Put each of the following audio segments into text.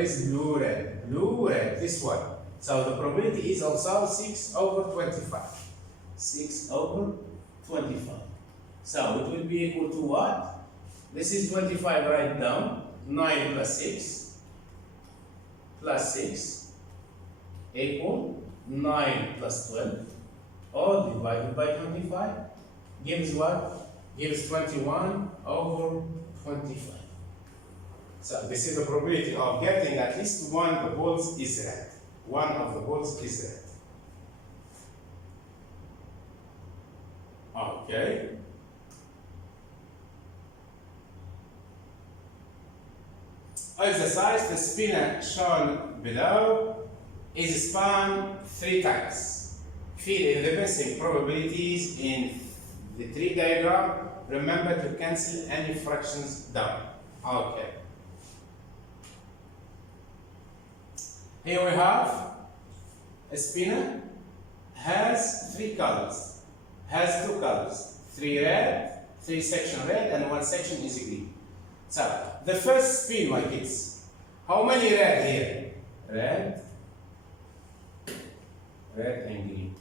is blue, red? Blue, red, this one. So the probability is also 6 over 25. 6 over 25. So it will be equal to what? This is 25, write down. 9 plus 6 plus 6 equal 9 plus 12, all divided by 25 gives what? Gives 21 over 25. So this is the probability of getting at least one of the balls is red. One of the balls is red. Okay. Exercise, the spinner shown below is spun 3 times. Fill in the missing probabilities in the tree diagram. Remember to cancel any fractions down. Okay. Here we have a spinner has 3 colors. Has 2 colors. 3 red, 3 section red, and 1 section is green. So, the first spin, my kids. How many red here? Red, red and green.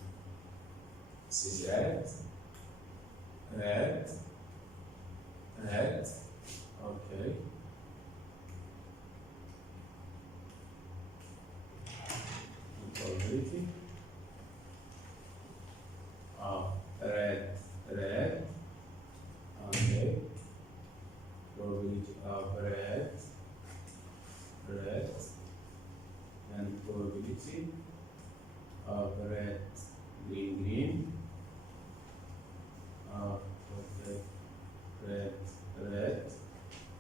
This is red, red, red. Okay. Probability. Red, red. Okay. Probability of red, red, and probability of red, green, green. Okay, red, red.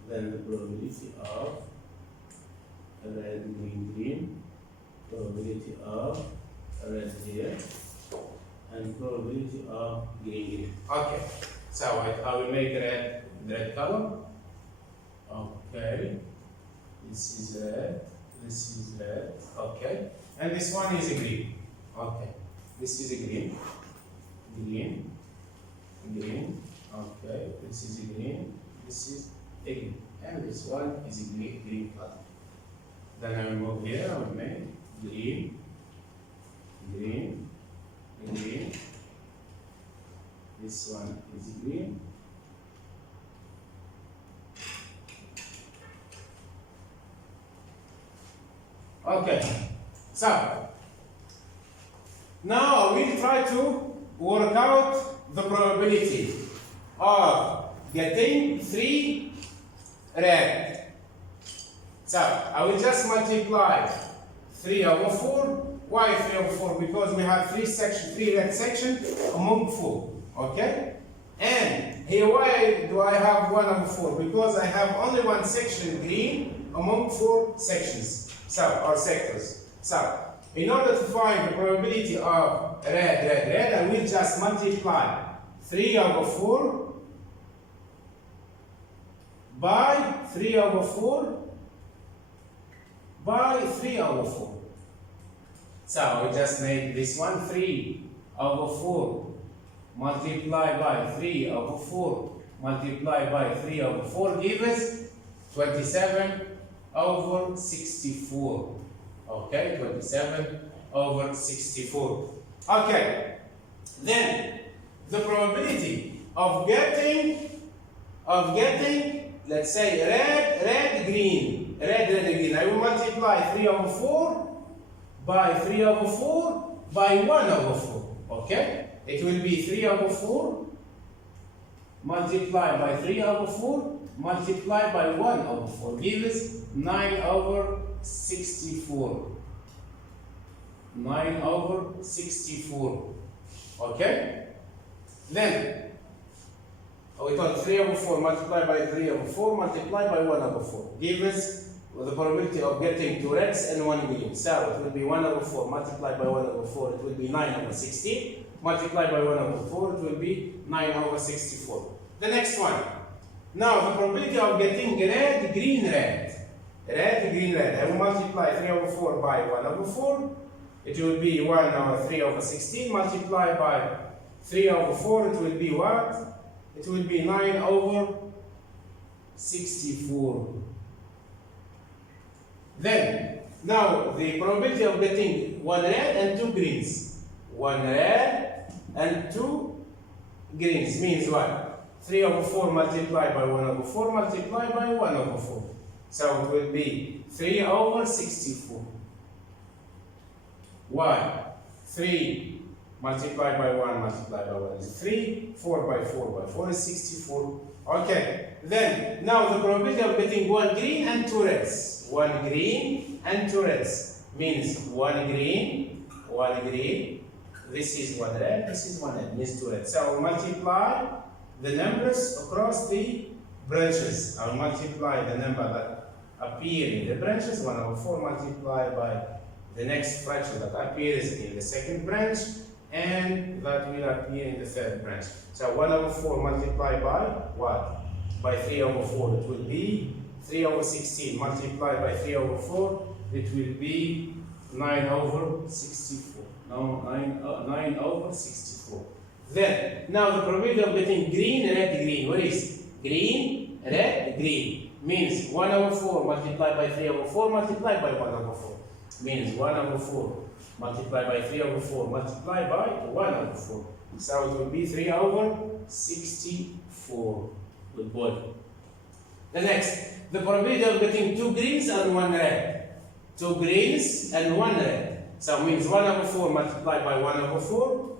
Then the probability of red, green, green. Probability of red here, and probability of green, green. Okay, so I will make red color. Okay, this is red, this is red, okay, and this one is green. Okay, this is green, green, green, okay, this is green, this is a green, and this one is green, green color. Then I will move here, I will make green, green, green, this one is green. Okay, so now we'll try to work out the probability of getting 3 red. So I will just multiply 3 over 4. Why 3 over 4? Because we have 3 red sections among 4. Okay? And here, why do I have 1 over 4? Because I have only 1 section green among 4 sections. So, or sectors. So, in order to find the probability of red, red, red, I will just multiply 3 over 4 by 3 over 4 by 3 over 4. So, I will just make this one 3 over 4 multiplied by 3 over 4 multiplied by 3 over 4 gives us 27 over 64. Okay, 27 over 64. Okay, then the probability of getting, let's say red, red, green, red, red, green. I will multiply 3 over 4 by 3 over 4 by 1 over 4. Okay, it will be 3 over 4 multiplied by 3 over 4 multiplied by 1 over 4 gives 9 over 64. 9 over 64. Okay? Then, we thought 3 over 4 multiplied by 3 over 4 multiplied by 1 over 4 gives the probability of getting 2 reds and 1 green. So it will be 1 over 4 multiplied by 1 over 4, it will be 9 over 16. Multiplied by 1 over 4, it will be 9 over 64. The next one. Now, the probability of getting red, green, red. Red, green, red. I will multiply 3 over 4 by 1 over 4. It will be 1 over 3 over 16. Multiplied by 3 over 4, it will be what? It will be 9 over 64. Then, now the probability of getting one red and two greens. One red and two greens means what? 3 over 4 multiplied by 1 over 4 multiplied by 1 over 4. So it will be 3 over 64. Why? 3 multiplied by 1 multiplied by 1 is 3. 4 by 4 by 4 is 64. Okay. Then, now the probability of getting one green and two reds. One green and two reds means one green, this is one red, this is one red, means two reds. So I'll multiply the numbers across the branches. I'll multiply the number that appear in the branches, 1 over 4 multiplied by the next fraction that appears in the second branch, and that will appear in the third branch. So 1 over 4 multiplied by what? By 3 over 4, it will be 3 over 16 multiplied by 3 over 4, it will be 9 over 64. No, 9 over 64. Then, now the probability of getting green, red, green. What is green, red, green? Means 1 over 4 multiplied by 3 over 4 multiplied by 1 over 4. Means 1 over 4 multiplied by 3 over 4 multiplied by 1 over 4. So it will be 3 over 64. Good boy. The next, the probability of getting two greens and one red. Two greens and one red. So it means 1 over 4 multiplied by 1 over 4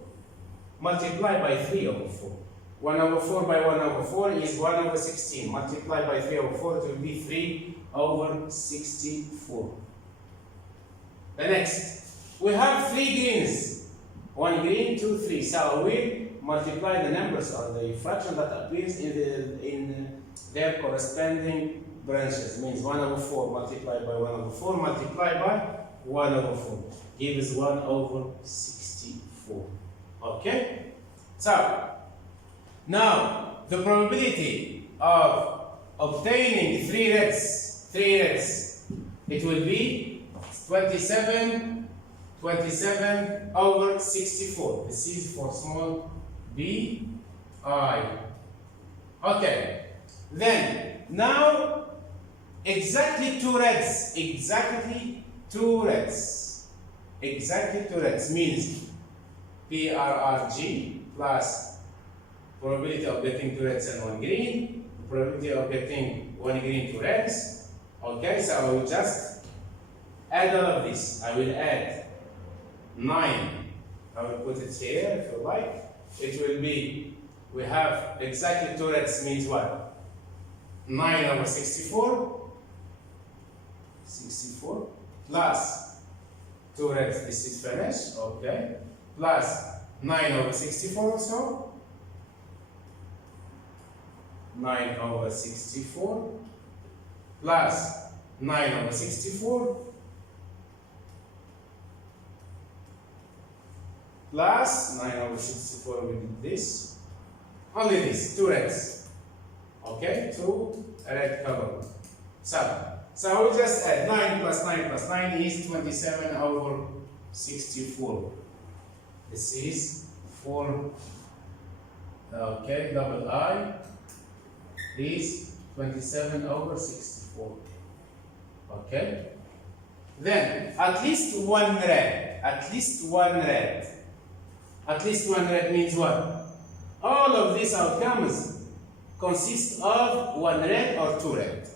multiplied by 3 over 4. 1 over 4 by 1 over 4 is 1 over 16. Multiplied by 3 over 4, it will be 3 over 64. The next, we have 3 greens. 1 green, 2, 3. So we multiply the numbers or the fraction that appears in their corresponding branches. Means 1 over 4 multiplied by 1 over 4 multiplied by 1 over 4 gives 1 over 64. Okay? So, now the probability of obtaining 3 reds, it will be 27 over 64. This is for small b I. Okay. Then, now, exactly 2 reds. Exactly 2 reds. Exactly 2 reds means PRRG plus probability of getting 2 reds and 1 green, probability of getting 1 green, 2 reds. Okay, so I will just add all of this. I will add 9. I will put it here if you like. It will be, we have exactly 2 reds means what? 9 over 64. 64 plus 2 reds, this is finished. Okay. Plus 9 over 64 also. 9 over 64 plus 9 over 64 plus 9 over 64 will be this. Only this, 2 reds. Okay, 2 red color. So we just add 9 plus 9 plus 9 is 27 over 64. This is 4. Okay, double I is 27 over 64. Okay. Then at least one red. At least one red. At least one red means what? All of these outcomes consist of 1 red or 2 red.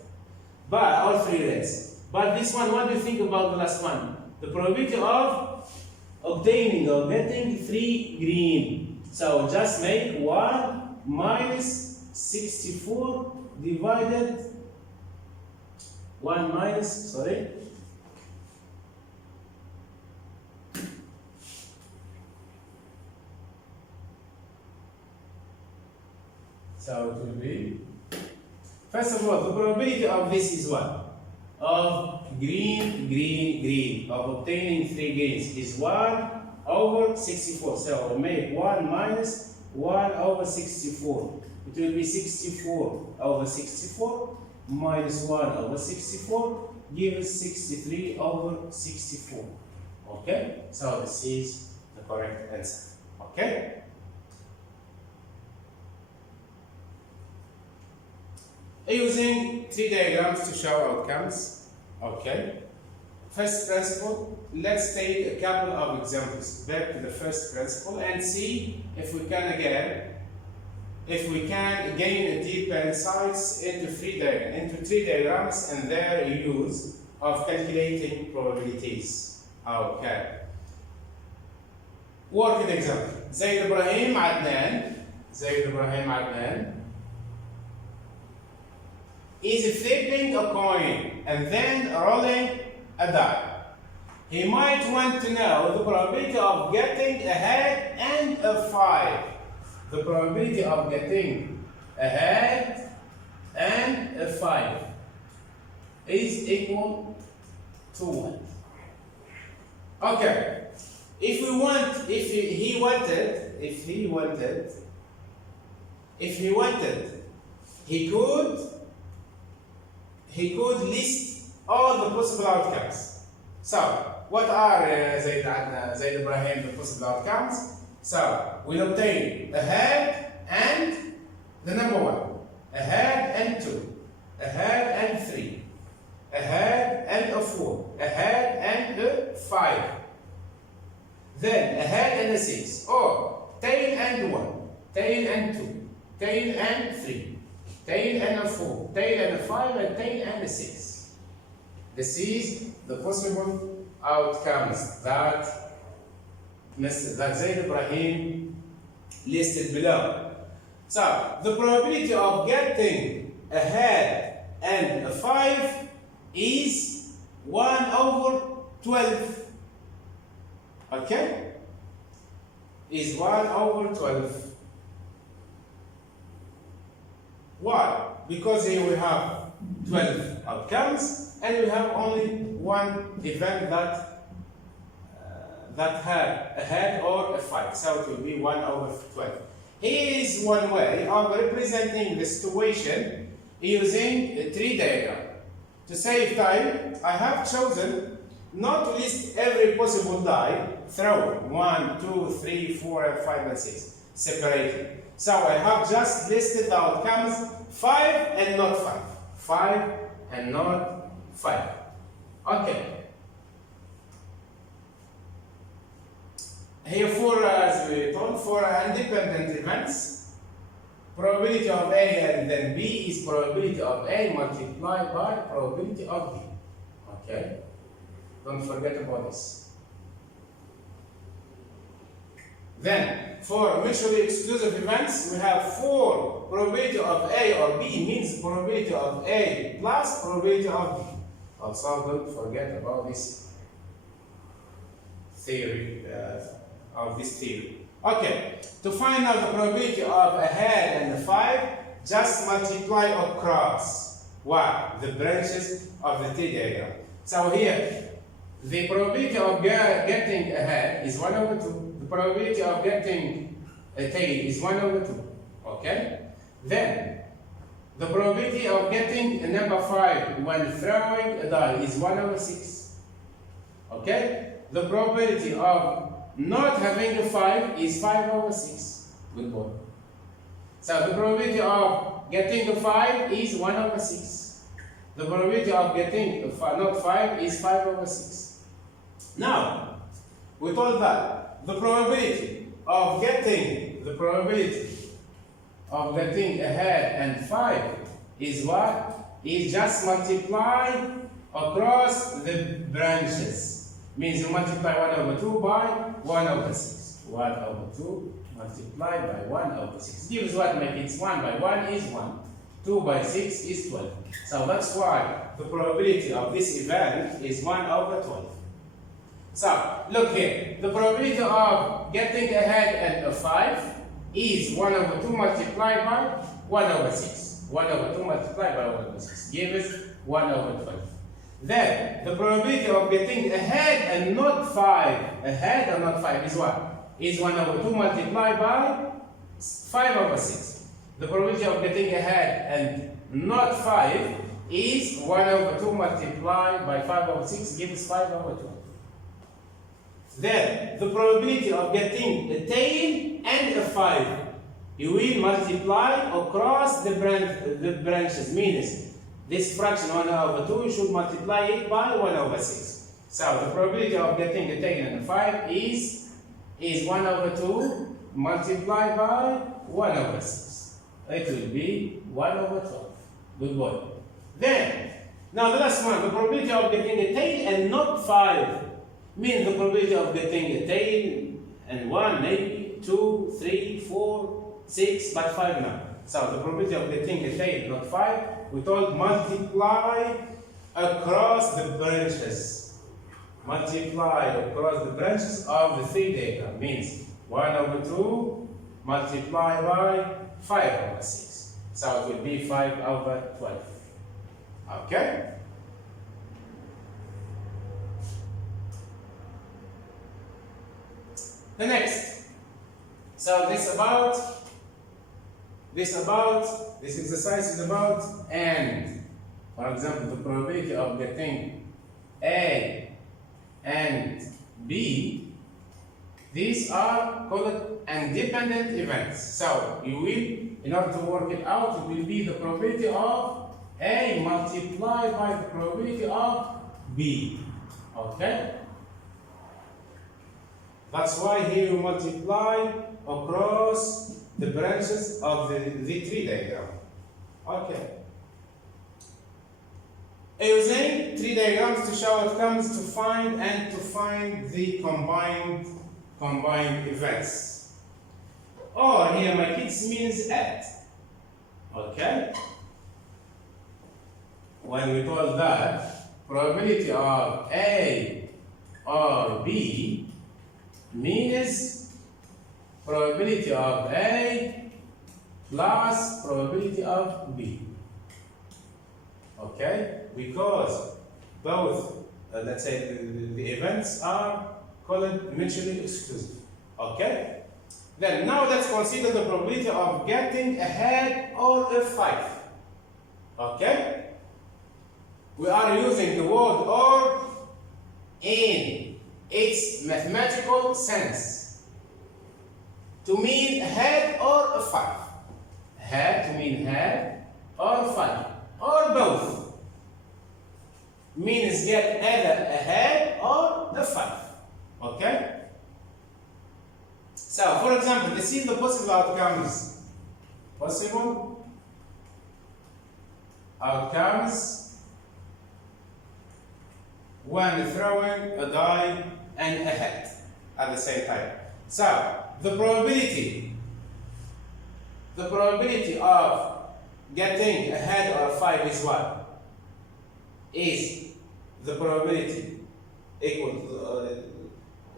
But all 3 reds. But this one, what do you think about the last one? The probability of obtaining or getting 3 green. So just make 1 minus 64 divided 1 minus, sorry. So it will be, first of all, the probability of this is what? Of green, green, green, of obtaining 3 greens is 1 over 64. So we make 1 minus 1 over 64. It will be 64 over 64 minus 1 over 64 gives 63 over 64. Okay? So this is the correct answer. Okay? Using 3 diagrams to show outcomes. Okay? first principle, let's take a couple of examples back to the first principle and see if we can gain a deeper insights into three diagrams and their use of calculating probabilities. Okay. Working example. زيد إبراهيم عدنان is flipping a coin and then rolling a die. He might want to know the probability of getting a head and a 5. The probability of getting a head and a 5 is equal to 1. Okay. If he could list all the possible outcomes. So, what are Zaid Ibrahim the possible outcomes? So, we'll obtain a head and the number 1, a head and 2, a head and 3, a head and a 4, a head and a 5, then a head and a 6, or tail and 1, tail and 2, tail and 3, tail and a 4, tail and a 5, and tail and a 6. This is the possible outcomes that Zaid Ibrahim listed below. So, the probability of getting a head and a 5 is 1 over 12. Okay? Is 1 over 12. Why? Because here we have 12 outcomes and we have only one event that had a head or a 5. So it will be 1 over 12. Here is one way of representing the situation using a tree diagram. To save time, I have chosen not to list every possible die through 1, 2, 3, 4, 5, and 6 separately. So I have just listed the outcomes 5 and not 5. 5 and not 5. Okay. Here as we told, for independent events, probability of A and then B is probability of A multiplied by probability of B. Okay? Don't forget about this. Then, for mutually exclusive events, we have 4 probability of A or B means probability of A plus probability of B. Also, don't forget about this theory, Okay, to find out the probability of a head and a 5, just multiply across the branches of the T diagram. So here, the probability of getting a head is 1 over 2. The probability of getting a tail is 1 over 2. Okay? Then, the probability of getting a number 5 when throwing a die is 1 over 6. Okay? The probability of not having a 5 is 5 over 6. Good boy. So, the probability of getting a 5 is 1 over 6. The probability of getting not 5 is 5 over 6. Now, we told that the probability of getting a head and 5 is what? Is just multiplied across the branches. Means you multiply 1 over 2 by 1 over 6. 1 over 2 multiplied by 1 over 6. Gives what makes 1 by 1 is 1. 2 by 6 is 12. So that's why the probability of this event is 1 over 12. So, look here. The probability of getting a head and a 5 is 1 over 2 multiplied by 1 over 6. 1 over 2 multiplied by 1 over 6 gives 1 over 12. Then, the probability of getting a head and not 5, is what? Is 1 over 2 multiplied by 5 over 6. The probability of getting a head and not 5 is 1 over 2 multiplied by 5 over 6 gives 5 over 12. Then, the probability of getting a tail and a 5, you will multiply across the branches, means this fraction 1 over 2, you should multiply it by 1 over 6. So the probability of getting a 10 and a 5 is 1 over 2 multiplied by 1 over 6. It will be 1 over 12. Good boy. Then, now the last one, the probability of getting a tail and not 5 means the probability of getting a tail and 1, maybe 2, 3, 4, 6, but 5 now. So the probability of getting a tail, not 5, we told multiply across the branches. Multiply across the branches of the 3 diagram means 1 over 2 multiplied by 5 over 6. So it will be 5 over 12. Okay? The next. So this exercise is about and. For example, the probability of getting A and B, these are called independent events. So you will, in order to work it out, it will be the probability of A multiplied by the probability of B. Okay? That's why here you multiply across the branches of the tree diagram. Okay. Using tree diagrams to show outcomes to find the combined events. Or here my kids means at. Okay? When we call that probability of A or B means probability of A plus probability of B. Okay? Because both, let's say, the events are called mutually exclusive. Okay? Then now let's consider the probability of getting a head or a 5. Okay? We are using the word or in its mathematical sense to mean a head or a 5. Head to mean head or 5 or both. Means get either a head or a 5. Okay? So, for example, let's see the possible outcomes. Possible outcomes when throwing a die and a head at the same time. So, the probability of getting a head or a 5 is what? Is the probability equal to,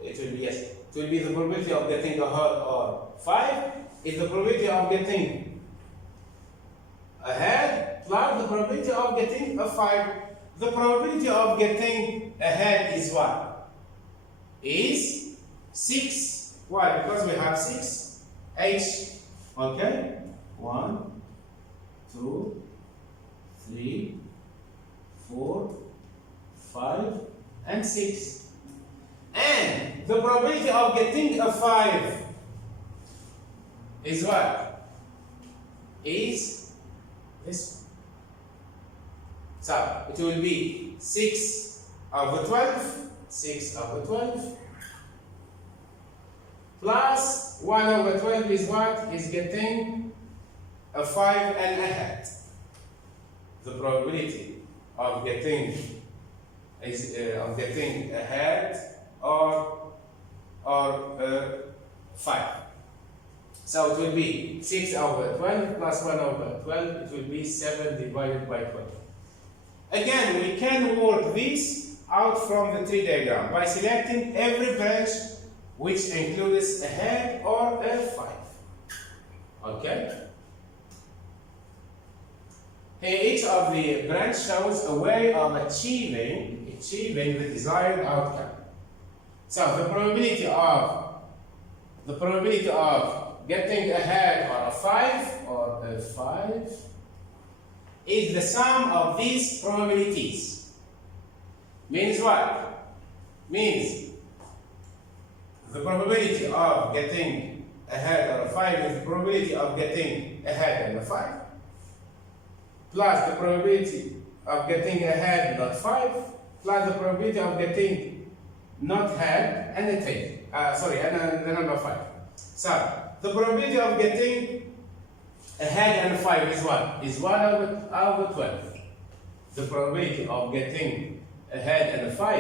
it will be yes. It will be the probability of getting a head or 5 is the probability of getting a head plus the probability of getting a 5. The probability of getting a head is what? Is 6. Why? Because we have 6 H. Okay? 1, 2, 3, 4, 5, and 6. And the probability of getting a 5 is what? Is this. So it will be 6 over 12, 6 over 12, plus 1 over 12 is what? Is getting a 5 and a head. The probability of getting a head or 5. So it will be 6 over 12 plus 1 over 12. It will be 7 divided by 12. Again, we can work this out from the tree diagram by selecting every branch which includes a head or a 5. Okay? Here, each of the branch shows a way of achieving the desired outcome. So the probability of getting a head or a 5 is the sum of these probabilities. Means what? Means the probability of getting a head or a 5 is the probability of getting a head and a 5 plus the probability of getting a head not 5 plus the probability of getting not head and a tail. And the number 5. So the probability of getting a head and a 5 is what? Is 1 over 12. The probability of getting a head and a 5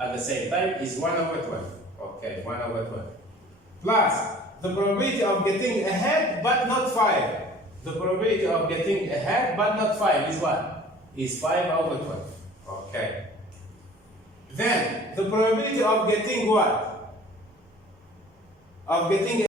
at the same time is 1 over 12. Okay, 1 over 12. Plus the probability of getting a head but not 5. The probability of getting a head but not 5 is what? Is 5 over 12. Okay. Then the probability of getting what? Of getting